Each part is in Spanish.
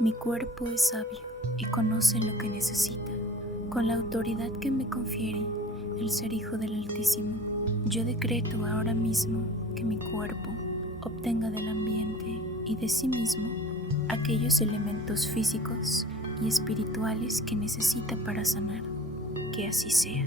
Mi cuerpo es sabio y conoce lo que necesita. Con la autoridad que me confiere el ser hijo del Altísimo, yo decreto ahora mismo que mi cuerpo obtenga del ambiente y de sí mismo aquellos elementos físicos y espirituales que necesita para sanar. Que así sea.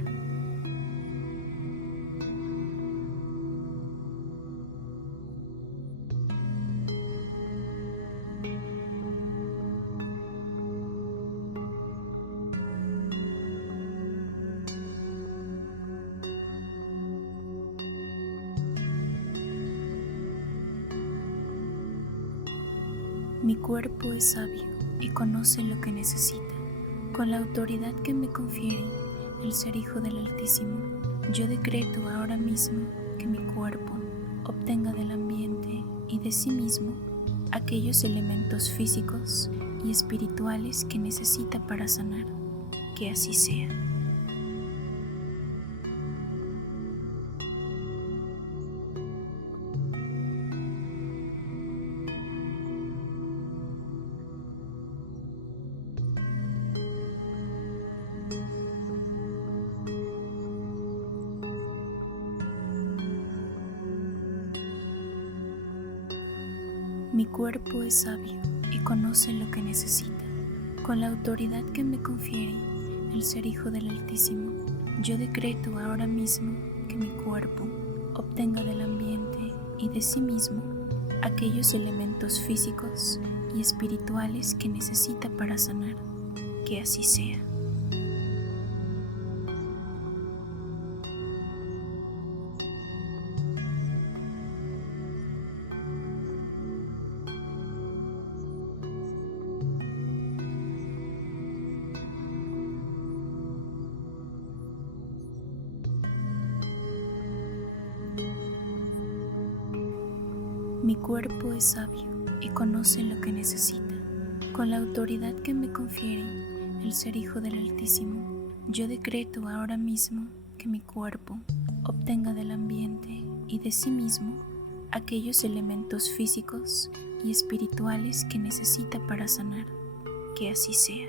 Mi cuerpo es sabio y conoce lo que necesita. Con la autoridad que me confiere el ser hijo del Altísimo, yo decreto ahora mismo que mi cuerpo obtenga del ambiente y de sí mismo aquellos elementos físicos y espirituales que necesita para sanar. Que así sea. Mi cuerpo es sabio y conoce lo que necesita. Con la autoridad que me confiere el ser hijo del Altísimo, yo decreto ahora mismo que mi cuerpo obtenga del ambiente y de sí mismo aquellos elementos físicos y espirituales que necesita para sanar. Que así sea. Mi cuerpo es sabio y conoce lo que necesita. Con la autoridad que me confiere el ser hijo del Altísimo, yo decreto ahora mismo que mi cuerpo obtenga del ambiente y de sí mismo aquellos elementos físicos y espirituales que necesita para sanar. Que así sea.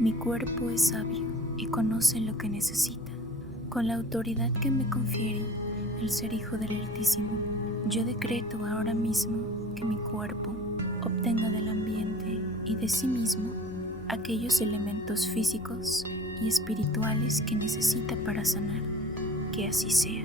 Mi cuerpo es sabio y conoce lo que necesita. Con la autoridad que me confiere el ser hijo del Altísimo, yo decreto ahora mismo que mi cuerpo obtenga del ambiente y de sí mismo aquellos elementos físicos y espirituales que necesita para sanar. Que así sea.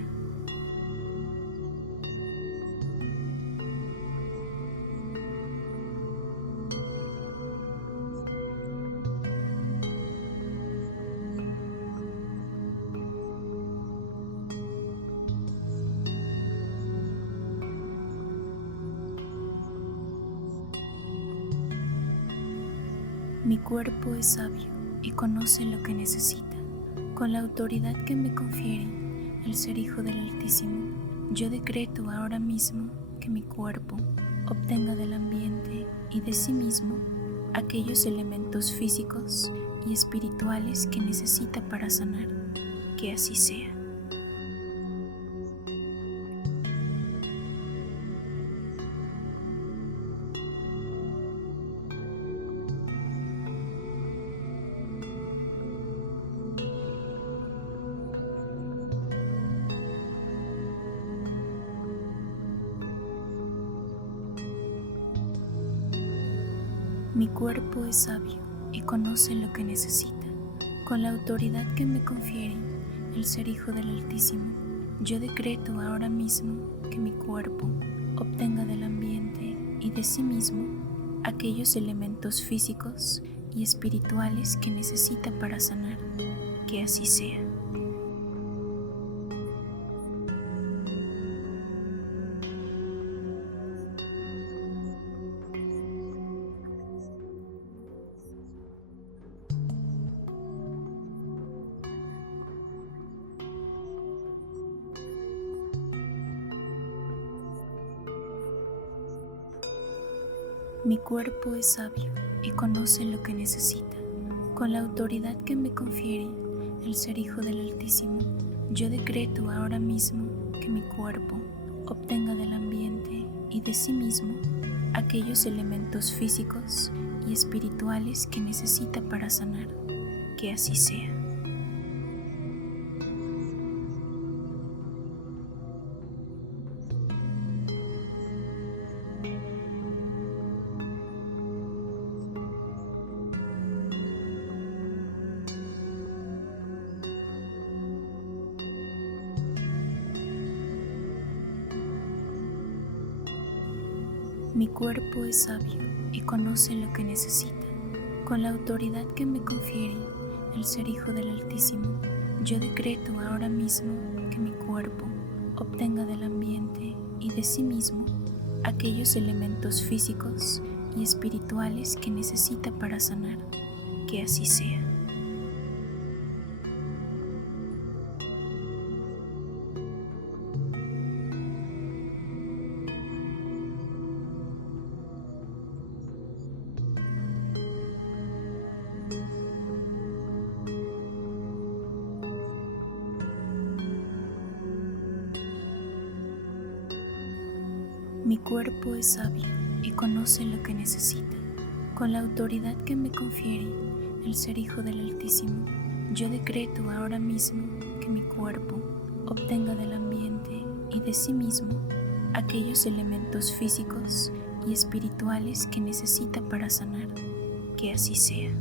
Mi cuerpo es sabio y conoce lo que necesita. Con la autoridad que me confiere el ser hijo del Altísimo, yo decreto ahora mismo que mi cuerpo obtenga del ambiente y de sí mismo aquellos elementos físicos y espirituales que necesita para sanar. Que así sea. Mi cuerpo es sabio y conoce lo que necesita. Con la autoridad que me confiere el ser hijo del Altísimo, yo decreto ahora mismo que mi cuerpo obtenga del ambiente y de sí mismo aquellos elementos físicos y espirituales que necesita para sanar. Que así sea. Mi cuerpo es sabio y conoce lo que necesita. Con la autoridad que me confiere el ser Hijo del Altísimo, yo decreto ahora mismo que mi cuerpo obtenga del ambiente y de sí mismo aquellos elementos físicos y espirituales que necesita para sanar. Que así sea. Mi cuerpo es sabio y conoce lo que necesita. Con la autoridad que me confiere el ser Hijo del Altísimo, yo decreto ahora mismo que mi cuerpo obtenga del ambiente y de sí mismo aquellos elementos físicos y espirituales que necesita para sanar. Que así sea. Mi cuerpo es sabio y conoce lo que necesita. Con la autoridad que me confiere el ser Hijo del Altísimo, yo decreto ahora mismo que mi cuerpo obtenga del ambiente y de sí mismo aquellos elementos físicos y espirituales que necesita para sanar. Que así sea.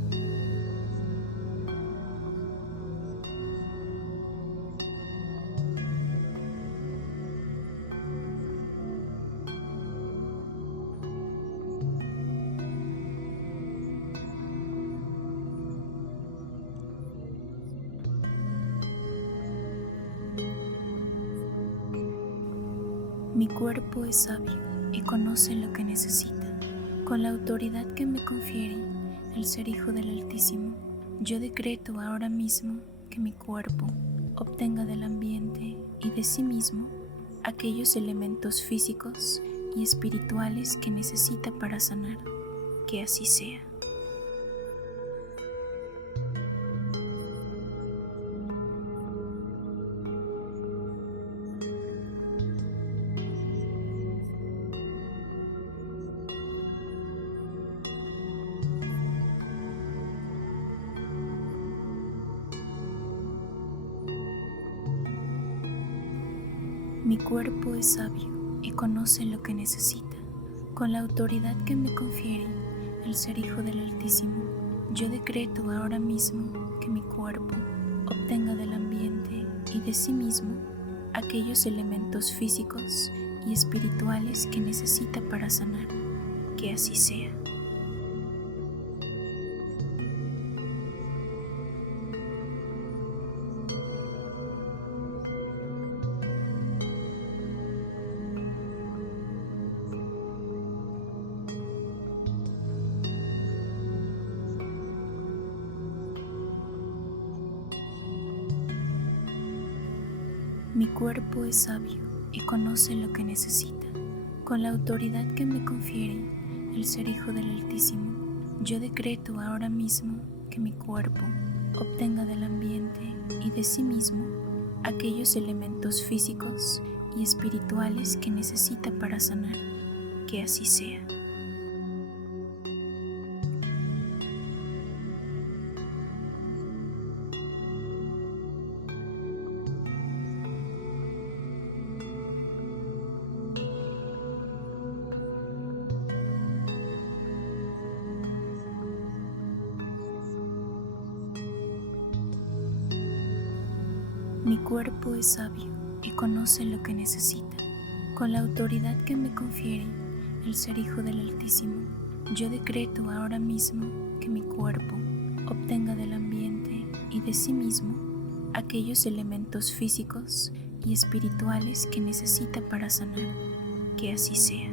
Mi cuerpo es sabio y conoce lo que necesita. Con la autoridad que me confiere el ser Hijo del Altísimo, yo decreto ahora mismo que mi cuerpo obtenga del ambiente y de sí mismo aquellos elementos físicos y espirituales que necesita para sanar. Que así sea. Mi cuerpo es sabio y conoce lo que necesita. Con la autoridad que me confiere el ser Hijo del Altísimo, yo decreto ahora mismo que mi cuerpo obtenga del ambiente y de sí mismo aquellos elementos físicos y espirituales que necesita para sanar. Que así sea. Mi cuerpo es sabio y conoce lo que necesita. Con la autoridad que me confiere el ser Hijo del Altísimo, yo decreto ahora mismo que mi cuerpo obtenga del ambiente y de sí mismo aquellos elementos físicos y espirituales que necesita para sanar. Que así sea. Mi cuerpo es sabio y conoce lo que necesita. Con la autoridad que me confiere el ser Hijo del Altísimo, yo decreto ahora mismo que mi cuerpo obtenga del ambiente y de sí mismo aquellos elementos físicos y espirituales que necesita para sanar. Que así sea.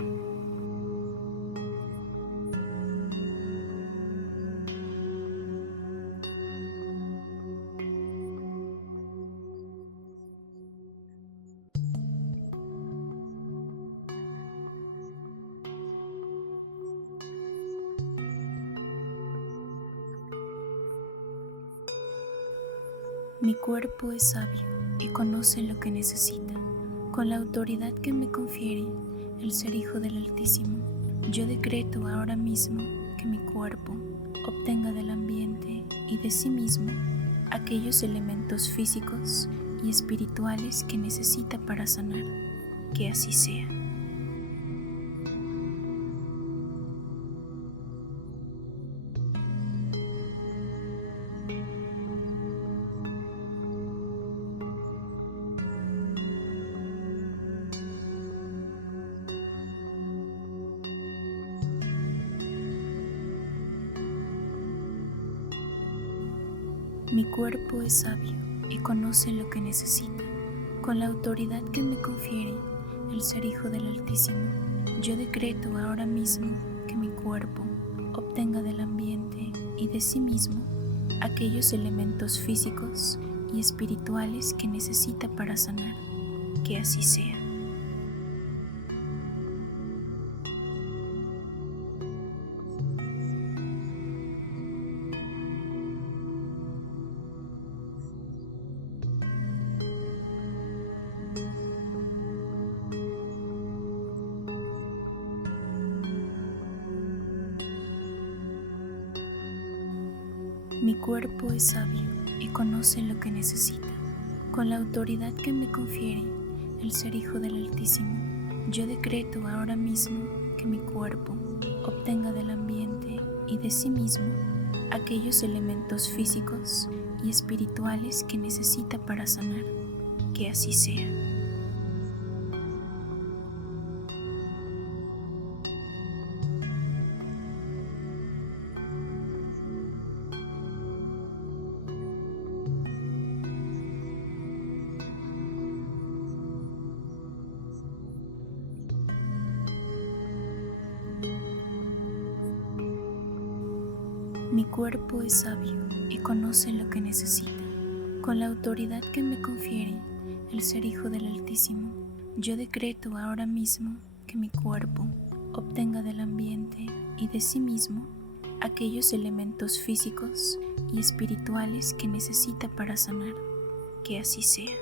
Mi cuerpo es sabio y conoce lo que necesita. Con la autoridad que me confiere el ser Hijo del Altísimo, yo decreto ahora mismo que mi cuerpo obtenga del ambiente y de sí mismo aquellos elementos físicos y espirituales que necesita para sanar. Que así sea. Mi cuerpo es sabio y conoce lo que necesita. Con la autoridad que me confiere el ser Hijo del Altísimo, yo decreto ahora mismo que mi cuerpo obtenga del ambiente y de sí mismo aquellos elementos físicos y espirituales que necesita para sanar. Que así sea. Mi cuerpo es sabio y conoce lo que necesita. Con la autoridad que me confiere el ser Hijo del Altísimo, yo decreto ahora mismo que mi cuerpo obtenga del ambiente y de sí mismo aquellos elementos físicos y espirituales que necesita para sanar. Que así sea. Mi cuerpo es sabio y conoce lo que necesita. Con la autoridad que me confiere el ser Hijo del Altísimo, yo decreto ahora mismo que mi cuerpo obtenga del ambiente y de sí mismo aquellos elementos físicos y espirituales que necesita para sanar. Que así sea.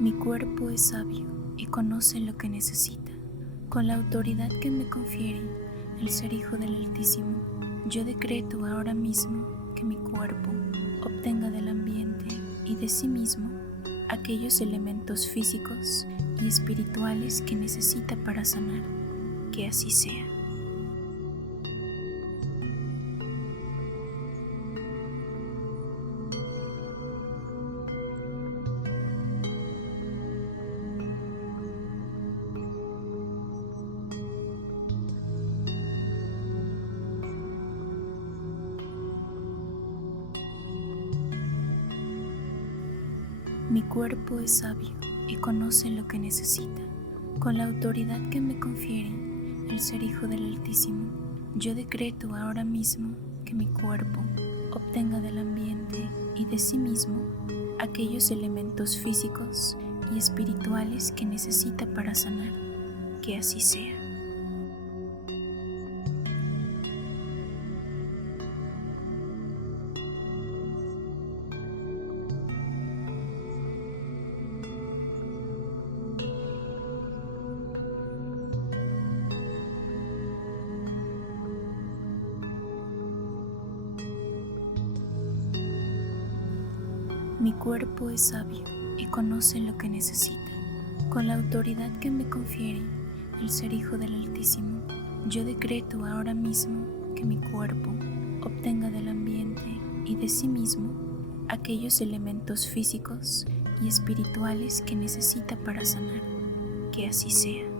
Mi cuerpo es sabio y conoce lo que necesita. Con la autoridad que me confiere el ser Hijo del Altísimo, yo decreto ahora mismo que mi cuerpo obtenga del ambiente y de sí mismo aquellos elementos físicos y espirituales que necesita para sanar. Que así sea. Mi cuerpo es sabio y conoce lo que necesita. Con la autoridad que me confiere el ser Hijo del Altísimo, yo decreto ahora mismo que mi cuerpo obtenga del ambiente y de sí mismo aquellos elementos físicos y espirituales que necesita para sanar. Que así sea. Mi cuerpo es sabio y conoce lo que necesita. Con la autoridad que me confiere el ser Hijo del Altísimo, yo decreto ahora mismo que mi cuerpo obtenga del ambiente y de sí mismo aquellos elementos físicos y espirituales que necesita para sanar. Que así sea.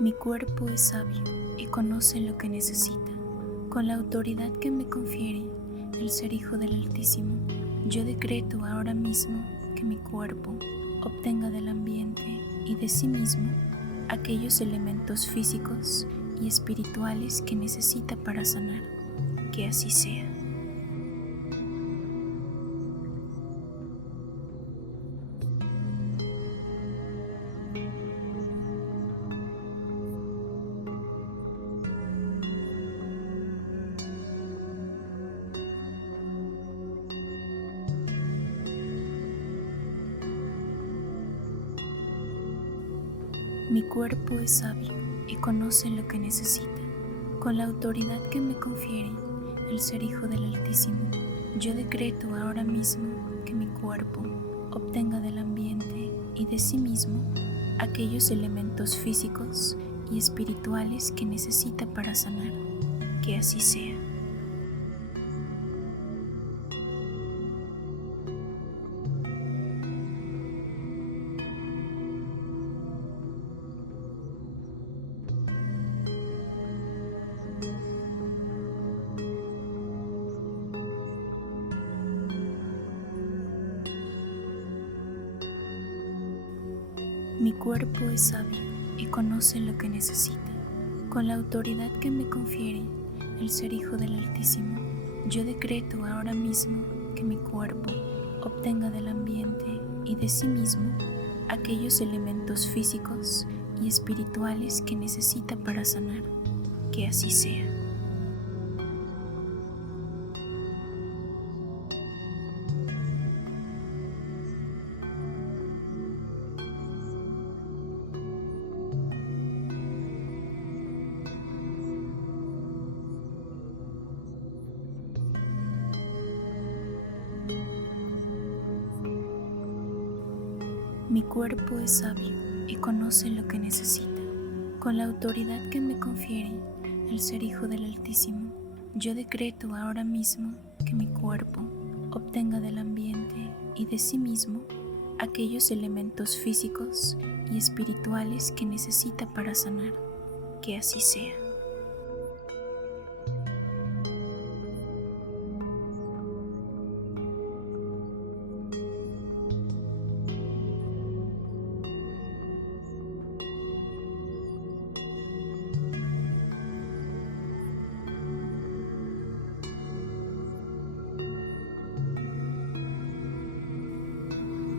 Mi cuerpo es sabio y conoce lo que necesita. Con la autoridad que me confiere el ser hijo del Altísimo, yo decreto ahora mismo que mi cuerpo obtenga del ambiente y de sí mismo aquellos elementos físicos y espirituales que necesita para sanar. Que así sea. Mi cuerpo es sabio y conoce lo que necesita. Con la autoridad que me confiere el ser hijo del Altísimo, yo decreto ahora mismo que mi cuerpo obtenga del ambiente y de sí mismo aquellos elementos físicos y espirituales que necesita para sanar. Que así sea. Mi cuerpo es sabio y conoce lo que necesita. Con la autoridad que me confiere el ser hijo del Altísimo, yo decreto ahora mismo que mi cuerpo obtenga del ambiente y de sí mismo aquellos elementos físicos y espirituales que necesita para sanar. Que así sea. Mi cuerpo es sabio y conoce lo que necesita. Con la autoridad que me confiere el ser hijo del Altísimo, yo decreto ahora mismo que mi cuerpo obtenga del ambiente y de sí mismo aquellos elementos físicos y espirituales que necesita para sanar. Que así sea.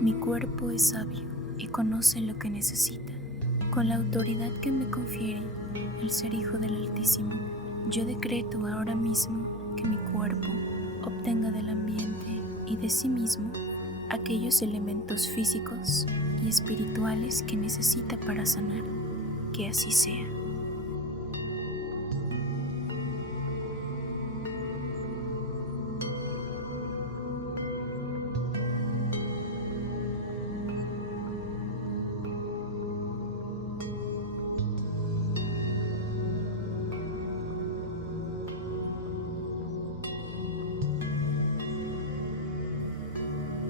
Mi cuerpo es sabio y conoce lo que necesita. Con la autoridad que me confiere el ser hijo del Altísimo, yo decreto ahora mismo que mi cuerpo obtenga del ambiente y de sí mismo aquellos elementos físicos y espirituales que necesita para sanar. Que así sea.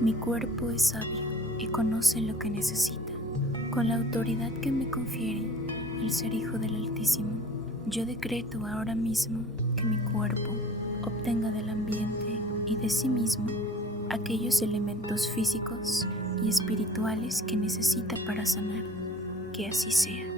Mi cuerpo es sabio y conoce lo que necesita. Con la autoridad que me confiere el ser hijo del Altísimo, yo decreto ahora mismo que mi cuerpo obtenga del ambiente y de sí mismo aquellos elementos físicos y espirituales que necesita para sanar. Que así sea.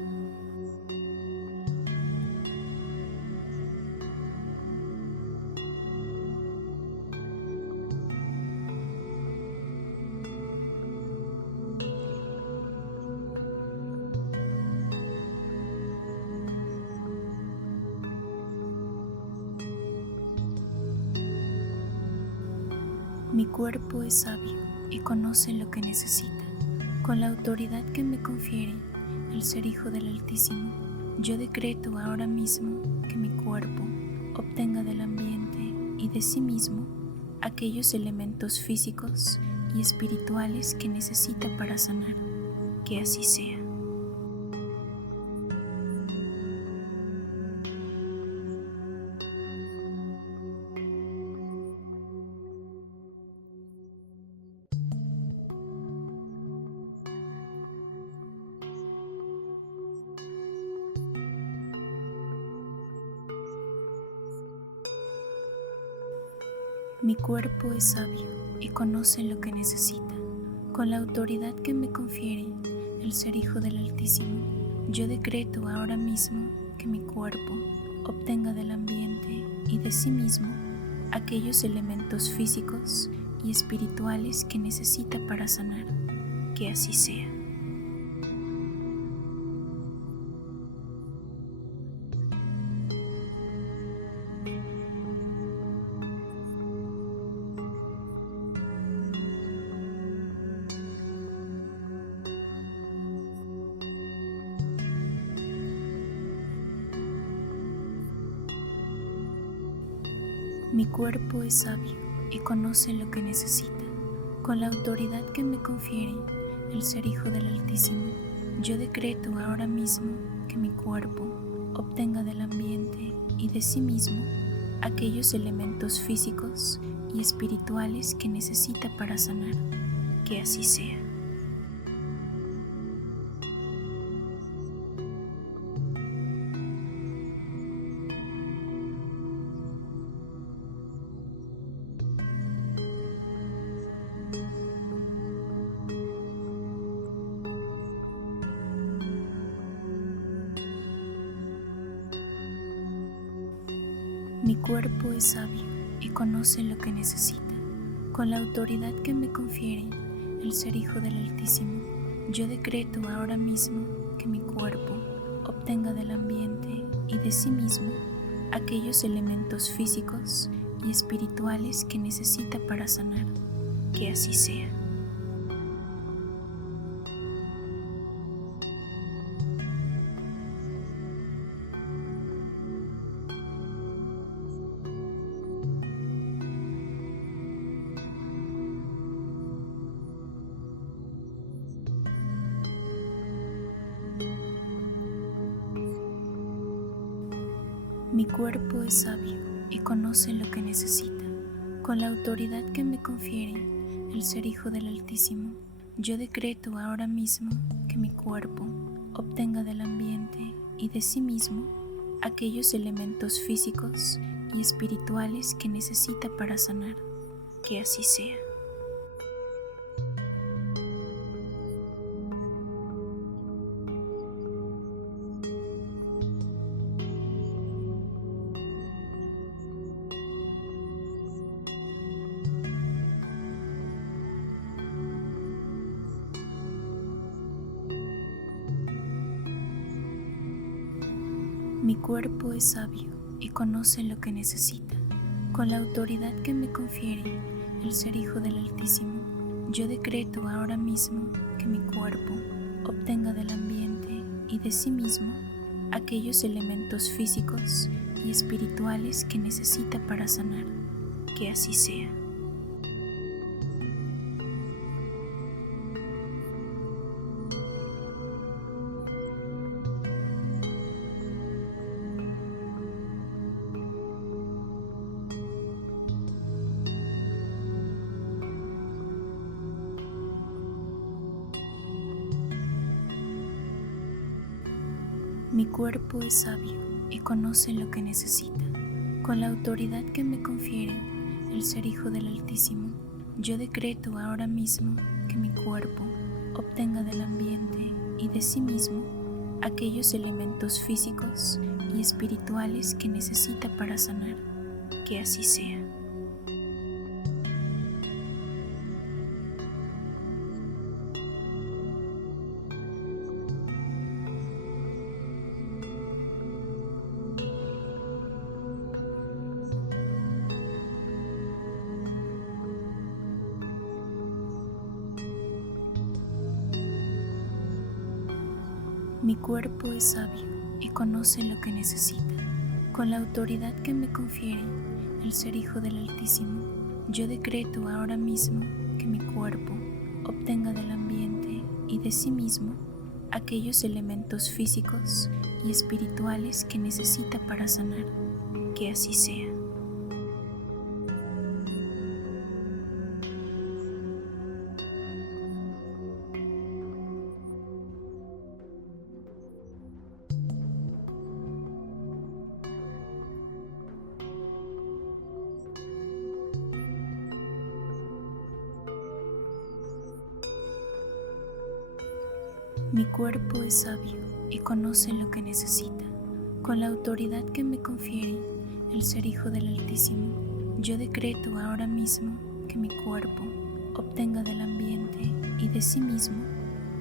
Mi cuerpo es sabio y conoce lo que necesita. Con la autoridad que me confiere el ser hijo del Altísimo, yo decreto ahora mismo que mi cuerpo obtenga del ambiente y de sí mismo aquellos elementos físicos y espirituales que necesita para sanar. Que así sea. Mi cuerpo es sabio y conoce lo que necesita. Con la autoridad que me confiere el ser hijo del Altísimo, yo decreto ahora mismo que mi cuerpo obtenga del ambiente y de sí mismo aquellos elementos físicos y espirituales que necesita para sanar. Que así sea. Mi cuerpo es sabio y conoce lo que necesita. Con la autoridad que me confiere el ser hijo del Altísimo, yo decreto ahora mismo que mi cuerpo obtenga del ambiente y de sí mismo aquellos elementos físicos y espirituales que necesita para sanar. Que así sea. Mi cuerpo es sabio y conoce lo que necesita. Con la autoridad que me confiere el ser hijo del Altísimo, yo decreto ahora mismo que mi cuerpo obtenga del ambiente y de sí mismo aquellos elementos físicos y espirituales que necesita para sanar. Que así sea. Mi cuerpo es sabio y conoce lo que necesita. Con la autoridad que me confiere el ser hijo del Altísimo, yo decreto ahora mismo que mi cuerpo obtenga del ambiente y de sí mismo aquellos elementos físicos y espirituales que necesita para sanar. Que así sea. Mi cuerpo es sabio y conoce lo que necesita. Con la autoridad que me confiere el ser hijo del Altísimo, yo decreto ahora mismo que mi cuerpo obtenga del ambiente y de sí mismo aquellos elementos físicos y espirituales que necesita para sanar. Que así sea. Mi cuerpo es sabio y conoce lo que necesita. Con la autoridad que me confiere el ser hijo del Altísimo, yo decreto ahora mismo que mi cuerpo obtenga del ambiente y de sí mismo aquellos elementos físicos y espirituales que necesita para sanar. Que así sea. Mi cuerpo es sabio y conoce lo que necesita. Con la autoridad que me confiere el ser hijo del Altísimo, yo decreto ahora mismo que mi cuerpo obtenga del ambiente y de sí mismo aquellos elementos físicos y espirituales que necesita para sanar. Que así sea. Mi cuerpo es sabio y conoce lo que necesita. Con la autoridad que me confiere el ser hijo del Altísimo, yo decreto ahora mismo que mi cuerpo obtenga del ambiente y de sí mismo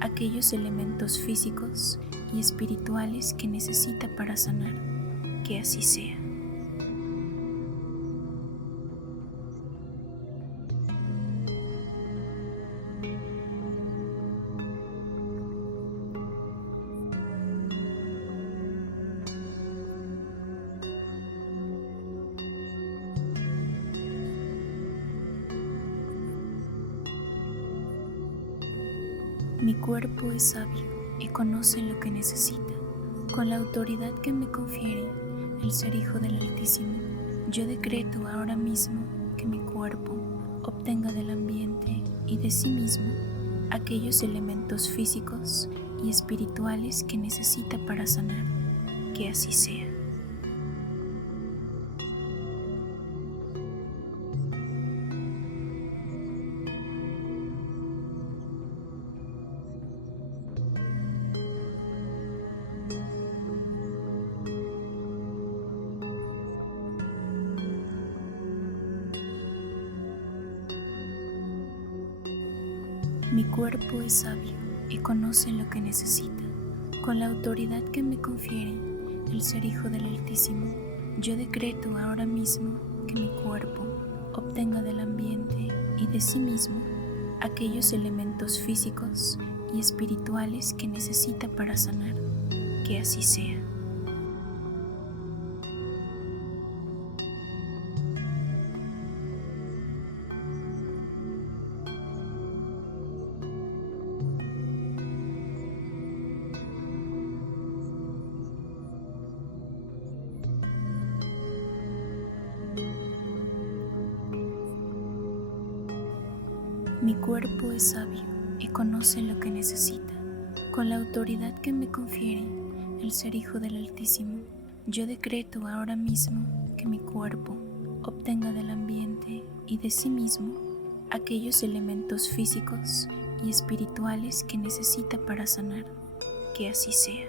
aquellos elementos físicos y espirituales que necesita para sanar. Que así sea. Mi cuerpo es sabio y conoce lo que necesita. Con la autoridad que me confiere el ser hijo del Altísimo, yo decreto ahora mismo que mi cuerpo obtenga del ambiente y de sí mismo aquellos elementos físicos y espirituales que necesita para sanar. Que así sea. Mi cuerpo es sabio y conoce lo que necesita. Con la autoridad que me confiere el ser hijo del Altísimo, yo decreto ahora mismo que mi cuerpo obtenga del ambiente y de sí mismo aquellos elementos físicos y espirituales que necesita para sanar. Que así sea. Mi cuerpo es sabio y conoce lo que necesita. Con la autoridad que me confiere el ser hijo del Altísimo, yo decreto ahora mismo que mi cuerpo obtenga del ambiente y de sí mismo aquellos elementos físicos y espirituales que necesita para sanar. Que así sea.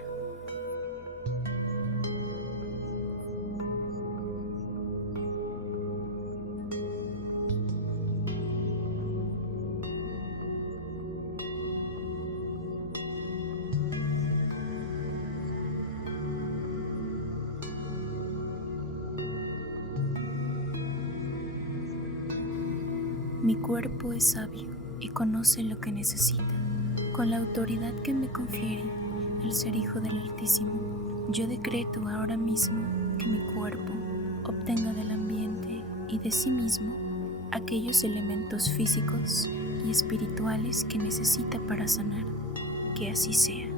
Mi cuerpo es sabio y conoce lo que necesita. Con la autoridad que me confiere el ser hijo del Altísimo, yo decreto ahora mismo que mi cuerpo obtenga del ambiente y de sí mismo aquellos elementos físicos y espirituales que necesita para sanar. Que así sea.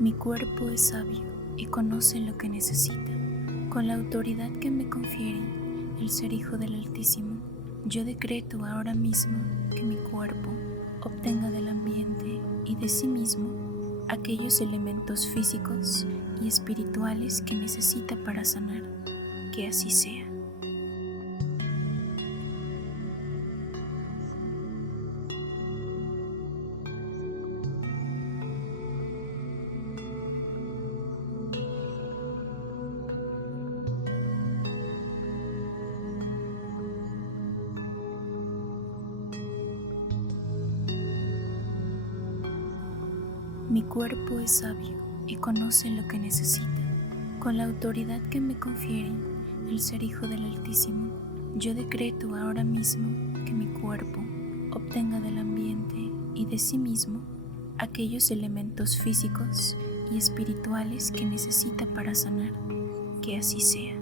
Mi cuerpo es sabio y conoce lo que necesita. Con la autoridad que me confiere el ser hijo del Altísimo, yo decreto ahora mismo que mi cuerpo obtenga del ambiente y de sí mismo aquellos elementos físicos y espirituales que necesita para sanar. Que así sea. Mi cuerpo es sabio y conoce lo que necesita. Con la autoridad que me confiere el ser hijo del Altísimo, yo decreto ahora mismo que mi cuerpo obtenga del ambiente y de sí mismo aquellos elementos físicos y espirituales que necesita para sanar. Que así sea.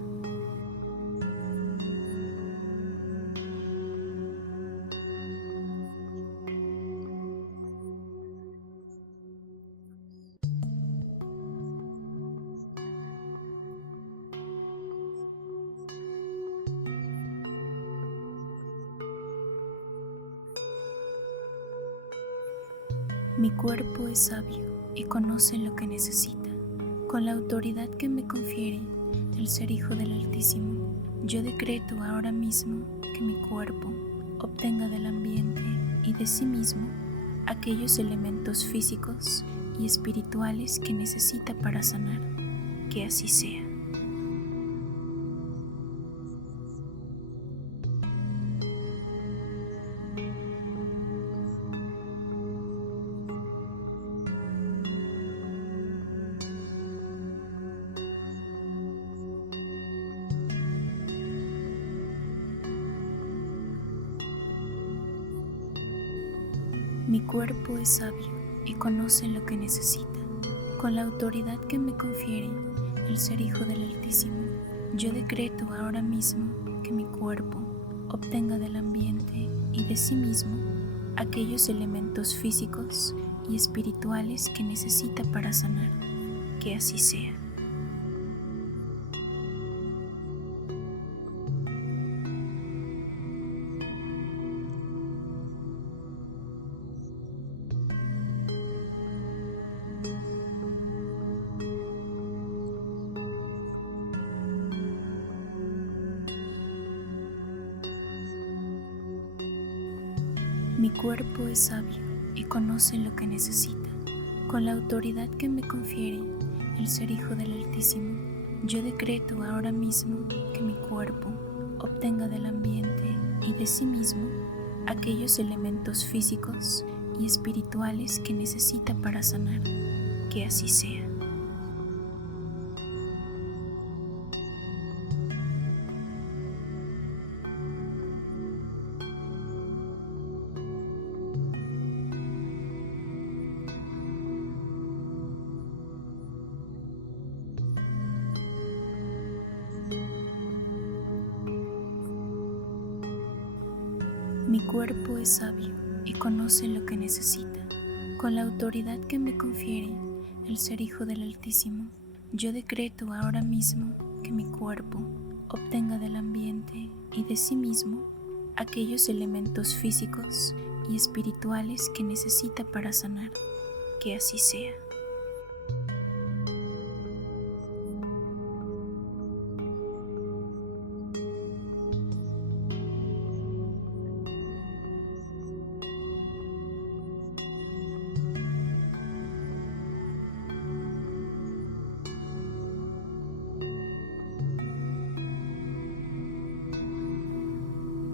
Mi cuerpo es sabio y conoce lo que necesita. Con la autoridad que me confiere el ser Hijo del Altísimo, yo decreto ahora mismo que mi cuerpo obtenga del ambiente y de sí mismo aquellos elementos físicos y espirituales que necesita para sanar. Que así sea. Mi cuerpo es sabio y conoce lo que necesita. Con la autoridad que me confiere el ser Hijo del Altísimo, yo decreto ahora mismo que mi cuerpo obtenga del ambiente y de sí mismo aquellos elementos físicos y espirituales que necesita para sanar. Que así sea. Mi cuerpo es sabio y conoce lo que necesita. Con la autoridad que me confiere el ser Hijo del Altísimo, yo decreto ahora mismo que mi cuerpo obtenga del ambiente y de sí mismo aquellos elementos físicos y espirituales que necesita para sanar. Que así sea. Mi cuerpo es sabio y conoce lo que necesita. Con la autoridad que me confiere el ser Hijo del Altísimo, yo decreto ahora mismo que mi cuerpo obtenga del ambiente y de sí mismo aquellos elementos físicos y espirituales que necesita para sanar. Que así sea.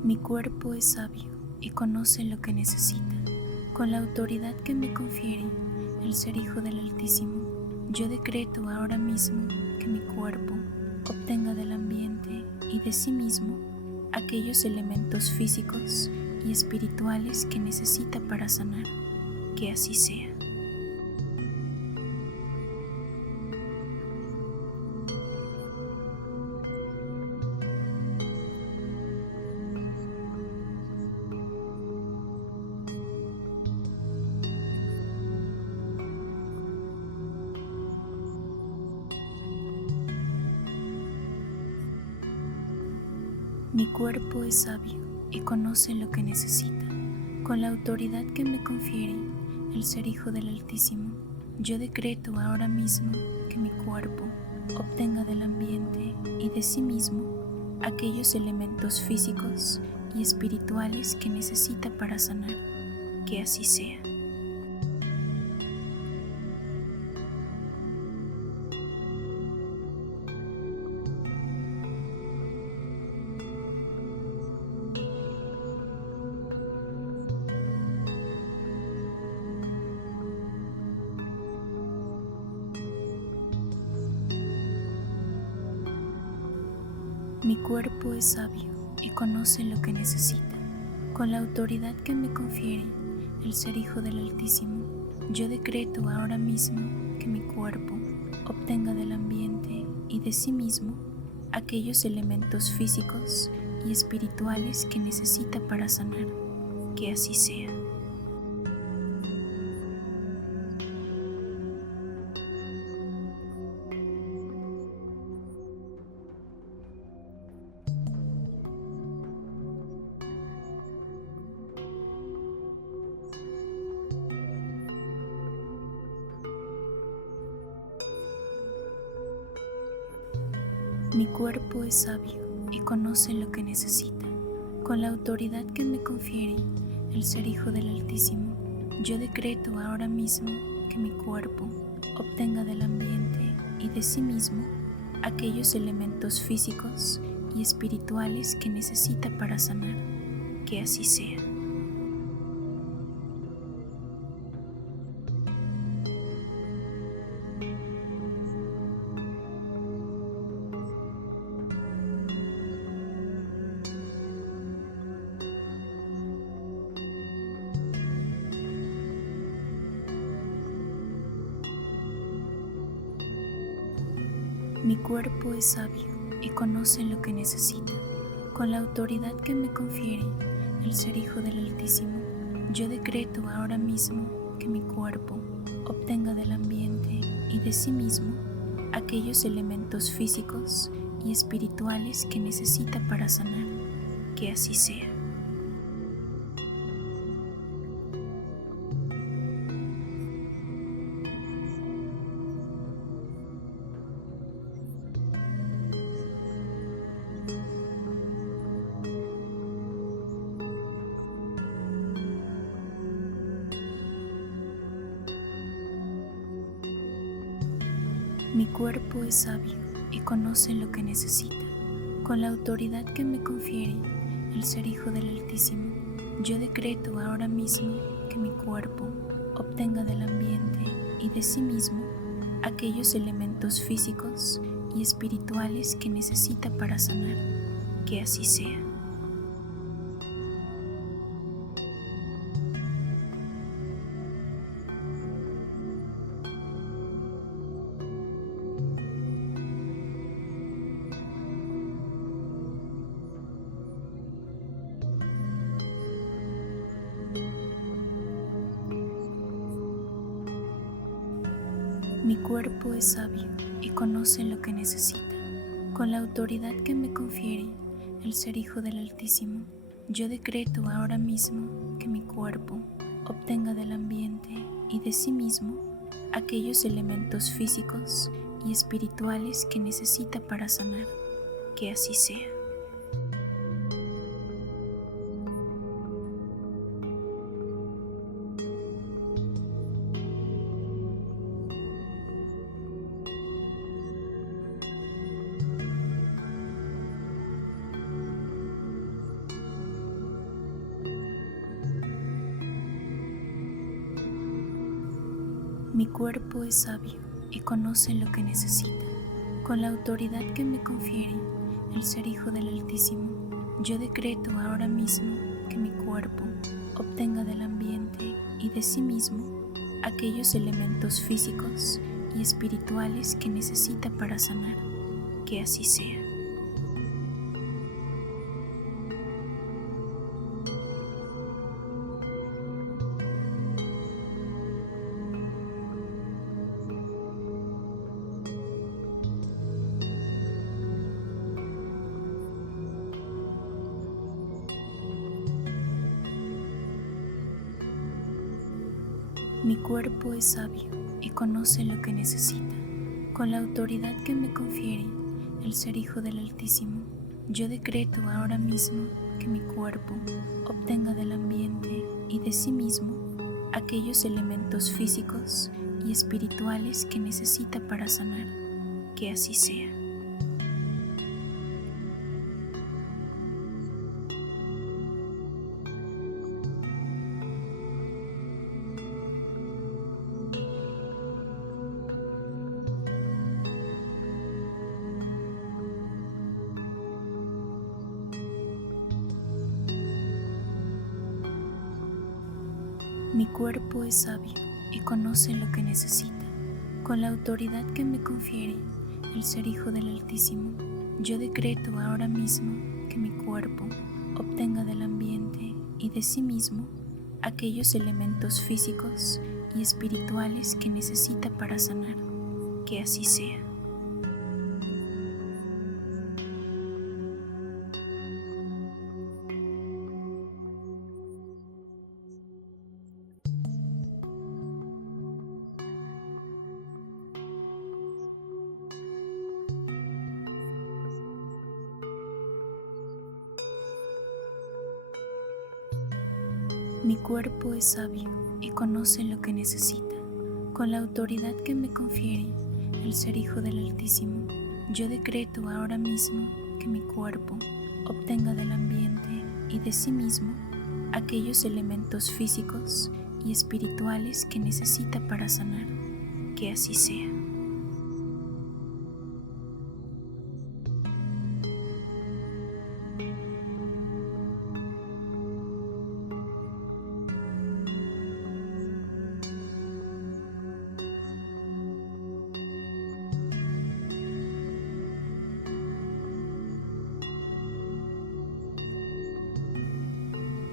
Mi cuerpo es sabio y conoce lo que necesita. Con la autoridad que me confiere el ser Hijo del Altísimo, yo decreto ahora mismo que mi cuerpo obtenga del ambiente y de sí mismo aquellos elementos físicos y espirituales que necesita para sanar. Que así sea. Mi cuerpo es sabio y conoce lo que necesita. Con la autoridad que me confiere el ser Hijo del Altísimo, yo decreto ahora mismo que mi cuerpo obtenga del ambiente y de sí mismo aquellos elementos físicos y espirituales que necesita para sanar. Que así sea. Mi cuerpo es sabio y conoce lo que necesita. Con la autoridad que me confiere el ser Hijo del Altísimo, yo decreto ahora mismo que mi cuerpo obtenga del ambiente y de sí mismo aquellos elementos físicos y espirituales que necesita para sanar. Que así sea. Mi cuerpo es sabio y conoce lo que necesita. Con la autoridad que me confiere el ser hijo del Altísimo, yo decreto ahora mismo que mi cuerpo obtenga del ambiente y de sí mismo aquellos elementos físicos y espirituales que necesita para sanar. Que así sea. Mi cuerpo es sabio y conoce lo que necesita. Con la autoridad que me confiere el ser hijo del Altísimo, yo decreto ahora mismo que mi cuerpo obtenga del ambiente y de sí mismo aquellos elementos físicos y espirituales que necesita para sanar. Que así sea. Mi cuerpo es sabio y conoce lo que necesita. Con la autoridad que me confiere el ser hijo del Altísimo, yo decreto ahora mismo que mi cuerpo obtenga del ambiente y de sí mismo aquellos elementos físicos y espirituales que necesita para sanar. Que así sea. Mi cuerpo es sabio y conoce lo que necesita. Con la autoridad que me confiere el ser hijo del Altísimo, yo decreto ahora mismo que mi cuerpo obtenga del ambiente y de sí mismo aquellos elementos físicos y espirituales que necesita para sanar. Que así sea. Mi cuerpo es sabio y conoce lo que necesita. Con la autoridad que me confiere el ser hijo del Altísimo, yo decreto ahora mismo que mi cuerpo obtenga del ambiente y de sí mismo aquellos elementos físicos y espirituales que necesita para sanar. Que así sea. Mi cuerpo es sabio y conoce lo que necesita. Con la autoridad que me confiere el ser hijo del Altísimo, yo decreto ahora mismo que mi cuerpo obtenga del ambiente y de sí mismo aquellos elementos físicos y espirituales que necesita para sanar. Que así sea. Mi cuerpo es sabio y conoce lo que necesita. Con la autoridad que me confiere el ser hijo del Altísimo, yo decreto ahora mismo que mi cuerpo obtenga del ambiente y de sí mismo aquellos elementos físicos y espirituales que necesita para sanar. Que así sea. Mi cuerpo es sabio y conoce lo que necesita. Con la autoridad que me confiere el ser hijo del Altísimo, yo decreto ahora mismo que mi cuerpo obtenga del ambiente y de sí mismo aquellos elementos físicos y espirituales que necesita para sanar. Que así sea.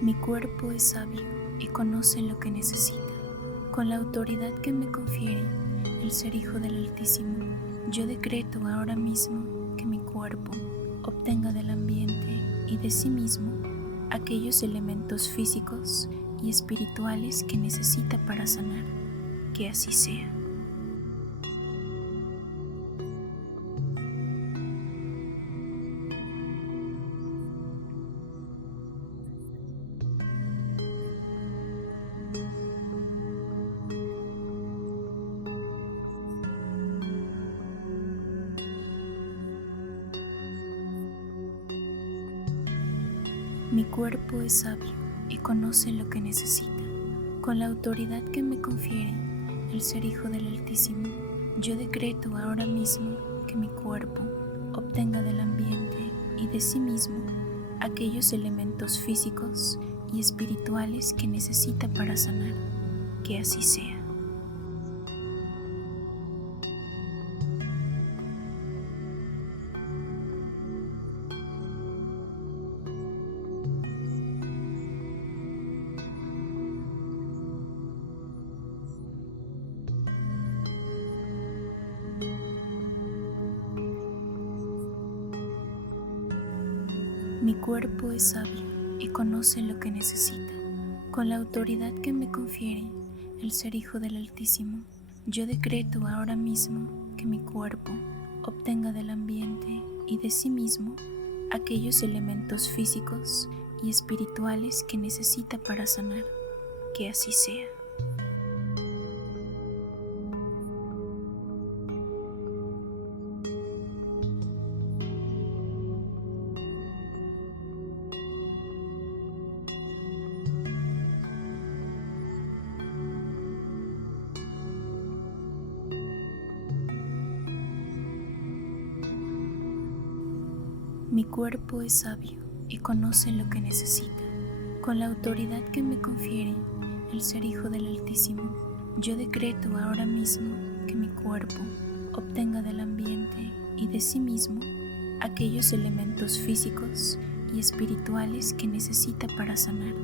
Mi cuerpo es sabio y conoce lo que necesita. Con la autoridad que me confiere el ser hijo del Altísimo, yo decreto ahora mismo que mi cuerpo obtenga del ambiente y de sí mismo aquellos elementos físicos y espirituales que necesita para sanar. Que así sea. Mi cuerpo es sabio y conoce lo que necesita. Con la autoridad que me confiere el ser hijo del Altísimo, yo decreto ahora mismo que mi cuerpo obtenga del ambiente y de sí mismo aquellos elementos físicos y espirituales que necesita para sanar. Que así sea. Mi cuerpo es sabio y conoce lo que necesita. Con la autoridad que me confiere el ser hijo del Altísimo, yo decreto ahora mismo que mi cuerpo obtenga del ambiente y de sí mismo aquellos elementos físicos y espirituales que necesita para sanar. Que así sea. Mi cuerpo es sabio y conoce lo que necesita. Con la autoridad que me confiere el ser hijo del Altísimo, yo decreto ahora mismo que mi cuerpo obtenga del ambiente y de sí mismo aquellos elementos físicos y espirituales que necesita para sanar.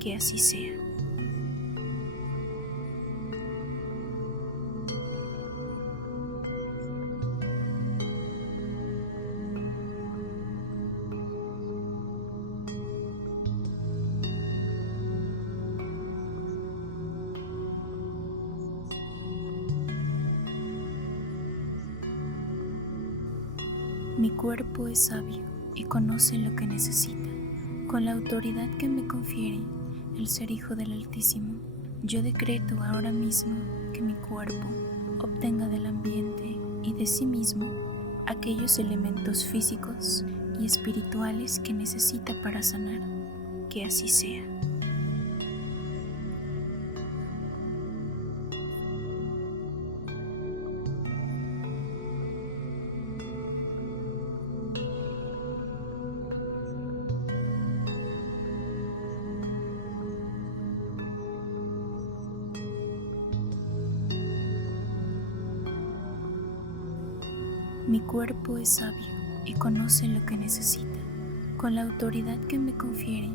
Que así sea. Mi cuerpo es sabio y conoce lo que necesita. Con la autoridad que me confiere el ser hijo del Altísimo, yo decreto ahora mismo que mi cuerpo obtenga del ambiente y de sí mismo aquellos elementos físicos y espirituales que necesita para sanar. Que así sea. Mi cuerpo es sabio y conoce lo que necesita. Con la autoridad que me confiere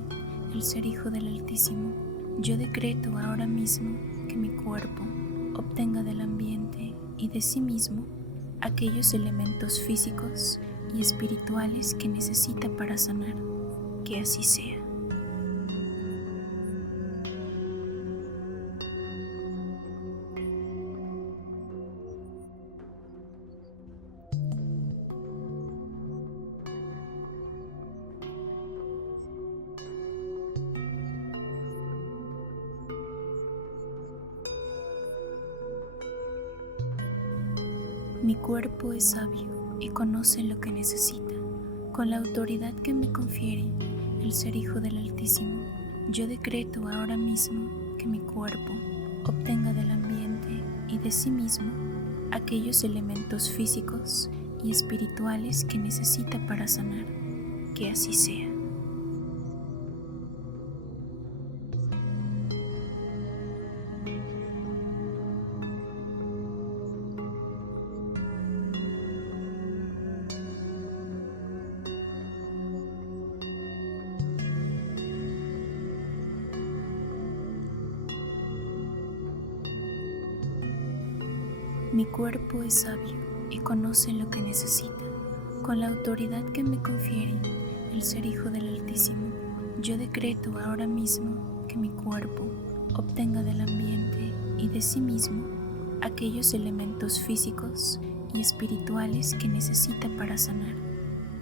el ser hijo del Altísimo, yo decreto ahora mismo que mi cuerpo obtenga del ambiente y de sí mismo aquellos elementos físicos y espirituales que necesita para sanar. Que así sea. Mi cuerpo es sabio y conoce lo que necesita. Con la autoridad que me confiere el ser Hijo del Altísimo, yo decreto ahora mismo que mi cuerpo obtenga del ambiente y de sí mismo aquellos elementos físicos y espirituales que necesita para sanar. Que así sea. Mi cuerpo es sabio y conoce lo que necesita. Con la autoridad que me confiere el ser Hijo del Altísimo, yo decreto ahora mismo que mi cuerpo obtenga del ambiente y de sí mismo aquellos elementos físicos y espirituales que necesita para sanar.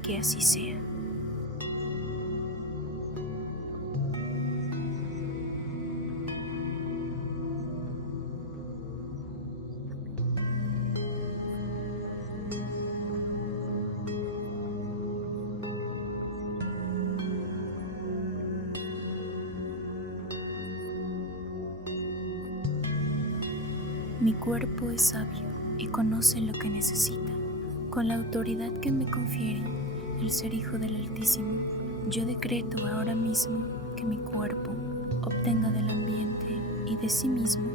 Que así sea. Mi cuerpo es sabio y conoce lo que necesita. Con la autoridad que me confiere el ser Hijo del Altísimo, yo decreto ahora mismo que mi cuerpo obtenga del ambiente y de sí mismo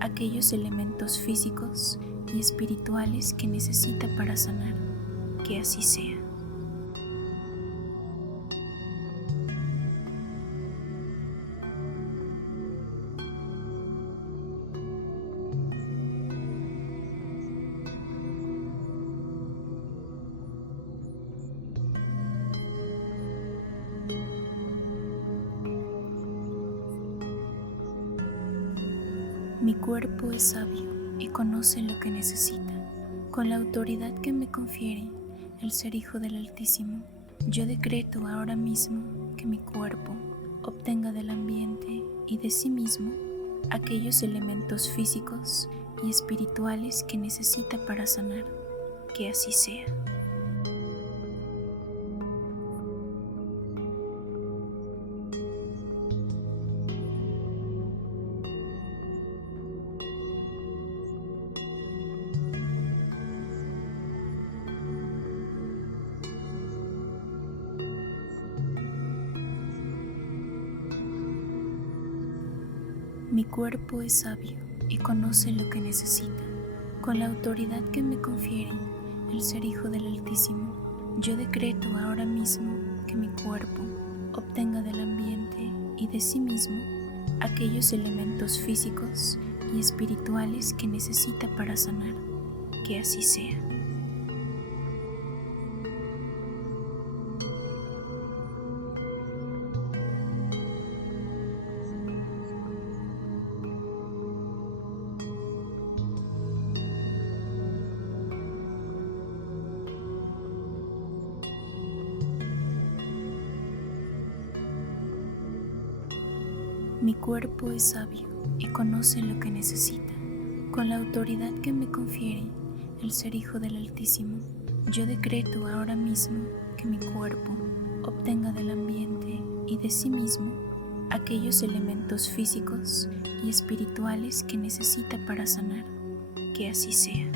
aquellos elementos físicos y espirituales que necesita para sanar. Que así sea. Mi cuerpo es sabio y conoce lo que necesita. Con la autoridad que me confiere el ser Hijo del Altísimo, yo decreto ahora mismo que mi cuerpo obtenga del ambiente y de sí mismo aquellos elementos físicos y espirituales que necesita para sanar. Que así sea. Mi cuerpo es sabio y conoce lo que necesita. Con la autoridad que me confiere el ser Hijo del Altísimo, yo decreto ahora mismo que mi cuerpo obtenga del ambiente y de sí mismo aquellos elementos físicos y espirituales que necesita para sanar. Que así sea. Mi cuerpo es sabio y conoce lo que necesita. Con la autoridad que me confiere el ser Hijo del Altísimo, yo decreto ahora mismo que mi cuerpo obtenga del ambiente y de sí mismo aquellos elementos físicos y espirituales que necesita para sanar. Que así sea.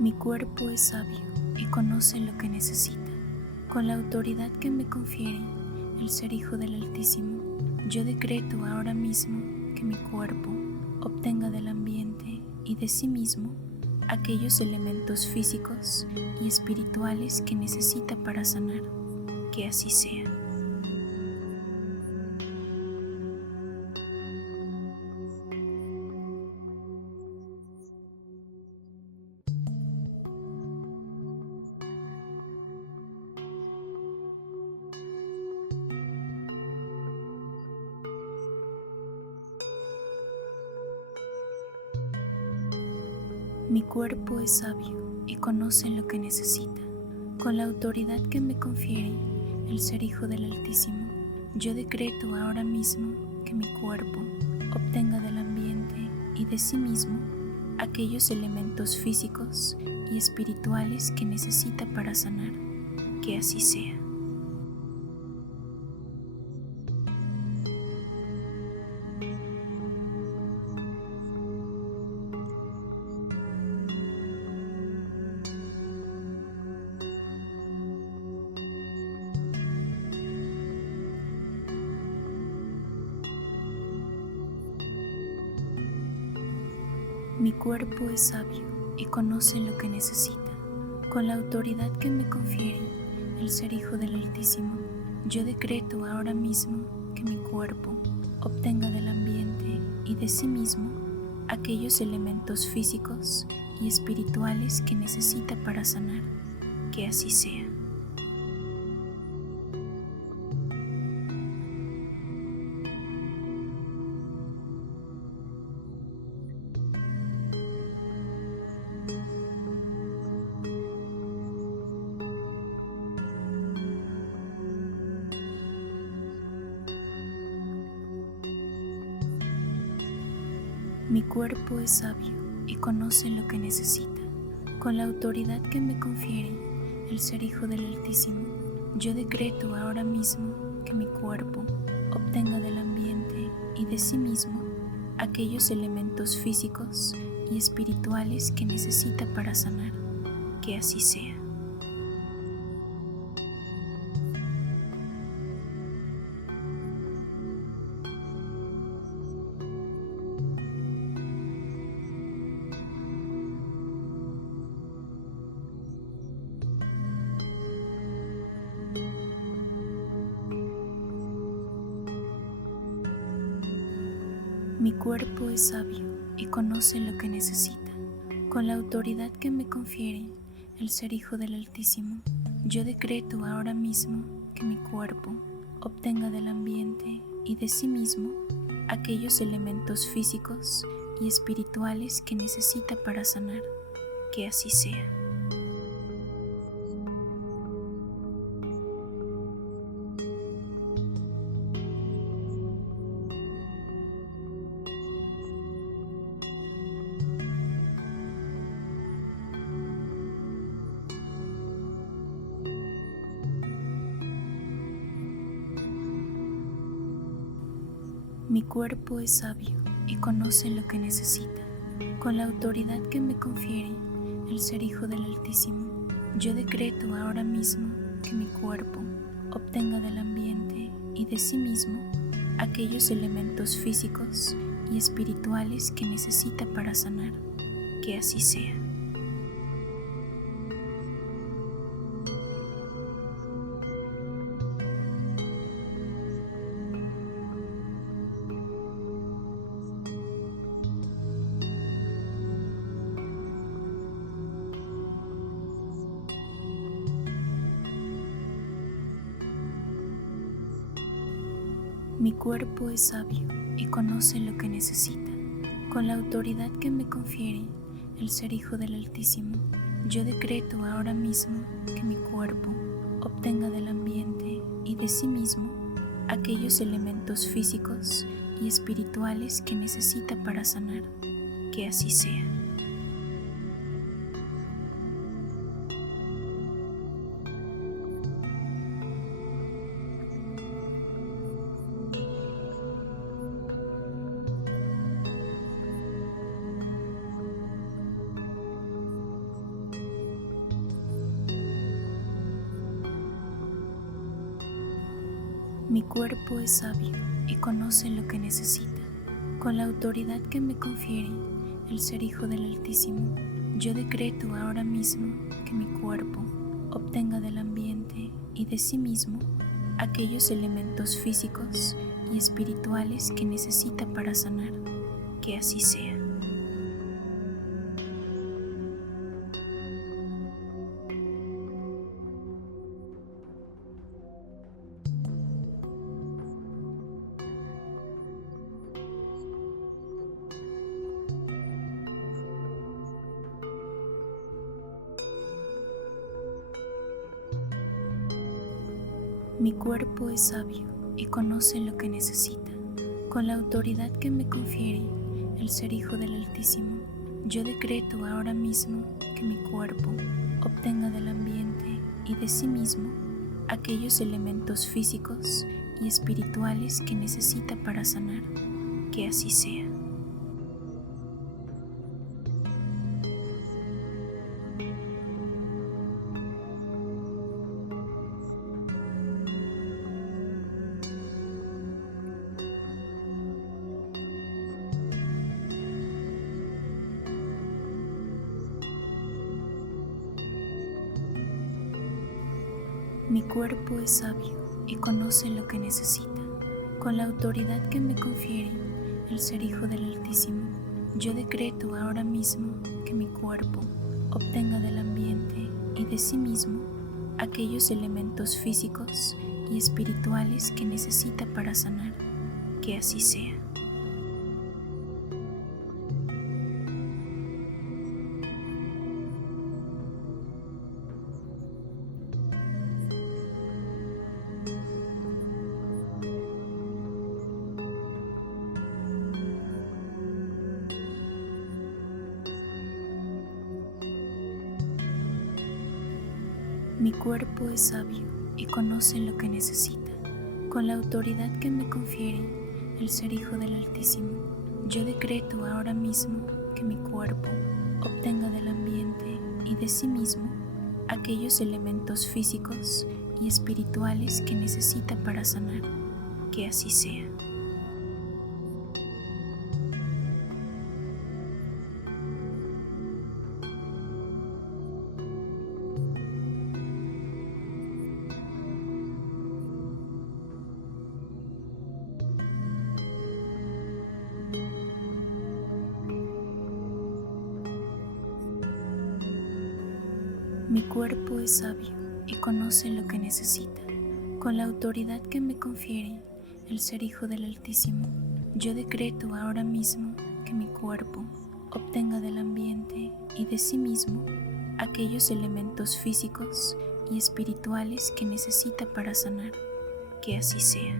Mi cuerpo es sabio y conoce lo que necesita. Con la autoridad que me confiere el ser Hijo del Altísimo, yo decreto ahora mismo que mi cuerpo obtenga del ambiente y de sí mismo aquellos elementos físicos y espirituales que necesita para sanar. Que así sea. Mi cuerpo es sabio y conoce lo que necesita. Con la autoridad que me confiere el ser hijo del Altísimo, yo decreto ahora mismo que mi cuerpo obtenga del ambiente y de sí mismo aquellos elementos físicos y espirituales que necesita para sanar. Que así sea. Mi cuerpo es sabio y conoce lo que necesita. Con la autoridad que me confiere el ser hijo del Altísimo, yo decreto ahora mismo que mi cuerpo obtenga del ambiente y de sí mismo aquellos elementos físicos y espirituales que necesita para sanar. Que así sea. Mi cuerpo es sabio y conoce lo que necesita. Con la autoridad que me confiere el ser hijo del Altísimo, yo decreto ahora mismo que mi cuerpo obtenga del ambiente y de sí mismo aquellos elementos físicos y espirituales que necesita para sanar. Que así sea. Mi cuerpo es sabio y conoce lo que necesita. Con la autoridad que me confiere el ser hijo del Altísimo, yo decreto ahora mismo que mi cuerpo obtenga del ambiente y de sí mismo aquellos elementos físicos y espirituales que necesita para sanar. Que así sea. Mi cuerpo es sabio y conoce lo que necesita. Con la autoridad que me confiere el ser hijo del Altísimo, yo decreto ahora mismo que mi cuerpo obtenga del ambiente y de sí mismo aquellos elementos físicos y espirituales que necesita para sanar. Que así sea. Mi cuerpo es sabio y conoce lo que necesita. Con la autoridad que me confiere el ser hijo del Altísimo, yo decreto ahora mismo que mi cuerpo obtenga del ambiente y de sí mismo aquellos elementos físicos y espirituales que necesita para sanar. Que así sea. Mi cuerpo es sabio y conoce lo que necesita. Con la autoridad que me confiere el ser hijo del Altísimo, yo decreto ahora mismo que mi cuerpo obtenga del ambiente y de sí mismo aquellos elementos físicos y espirituales que necesita para sanar. Que así sea. Mi cuerpo es sabio y conoce lo que necesita. Con la autoridad que me confiere el ser Hijo del Altísimo, yo decreto ahora mismo que mi cuerpo obtenga del ambiente y de sí mismo aquellos elementos físicos y espirituales que necesita para sanar. Que así sea. Mi cuerpo es sabio y conoce lo que necesita. Con la autoridad que me confiere el ser Hijo del Altísimo, yo decreto ahora mismo que mi cuerpo obtenga del ambiente y de sí mismo aquellos elementos físicos y espirituales que necesita para sanar. Que así sea. Mi cuerpo es sabio y conoce lo que necesita. Con la autoridad que me confiere el ser Hijo del Altísimo, yo decreto ahora mismo que mi cuerpo obtenga del ambiente y de sí mismo aquellos elementos físicos y espirituales que necesita para sanar. Que así sea. Mi cuerpo es sabio y conoce lo que necesita. Con la autoridad que me confiere el ser Hijo del Altísimo, yo decreto ahora mismo que mi cuerpo obtenga del ambiente y de sí mismo aquellos elementos físicos y espirituales que necesita para sanar. Que así sea.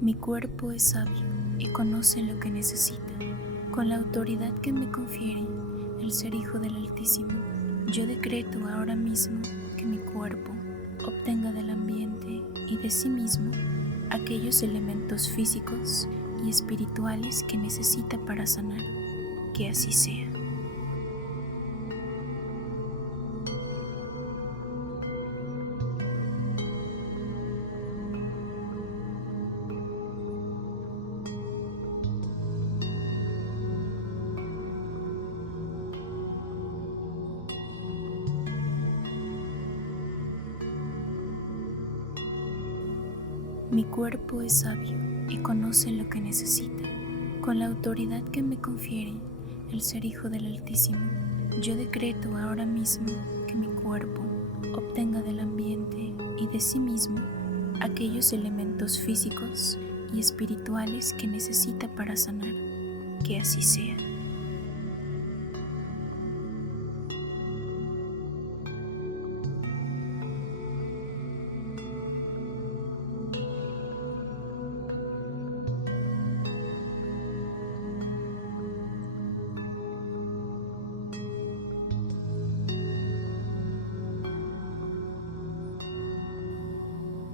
Mi cuerpo es sabio y conoce lo que necesita. Con la autoridad que me confiere el ser Hijo del Altísimo, yo decreto ahora mismo que mi cuerpo obtenga del ambiente y de sí mismo aquellos elementos físicos y espirituales que necesita para sanar. Que así sea. Mi cuerpo es sabio y conoce lo que necesita. Con la autoridad que me confiere el ser Hijo del Altísimo, yo decreto ahora mismo que mi cuerpo obtenga del ambiente y de sí mismo aquellos elementos físicos y espirituales que necesita para sanar. Que así sea.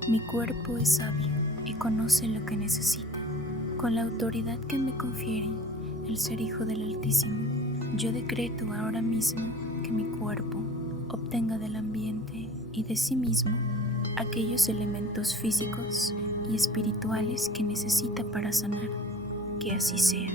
Mi cuerpo es sabio y conoce lo que necesita. Con la autoridad que me confiere el ser Hijo del Altísimo, yo decreto ahora mismo que mi cuerpo obtenga del ambiente y de sí mismo aquellos elementos físicos y espirituales que necesita para sanar. Que así sea.